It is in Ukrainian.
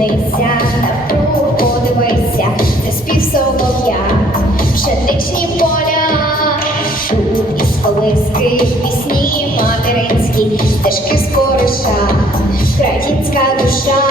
полуниця, таку подивися, це спів солов'я, пшеничні поля, тут із колиски, пісні материнські, стежки з кориша, крадіцька душа.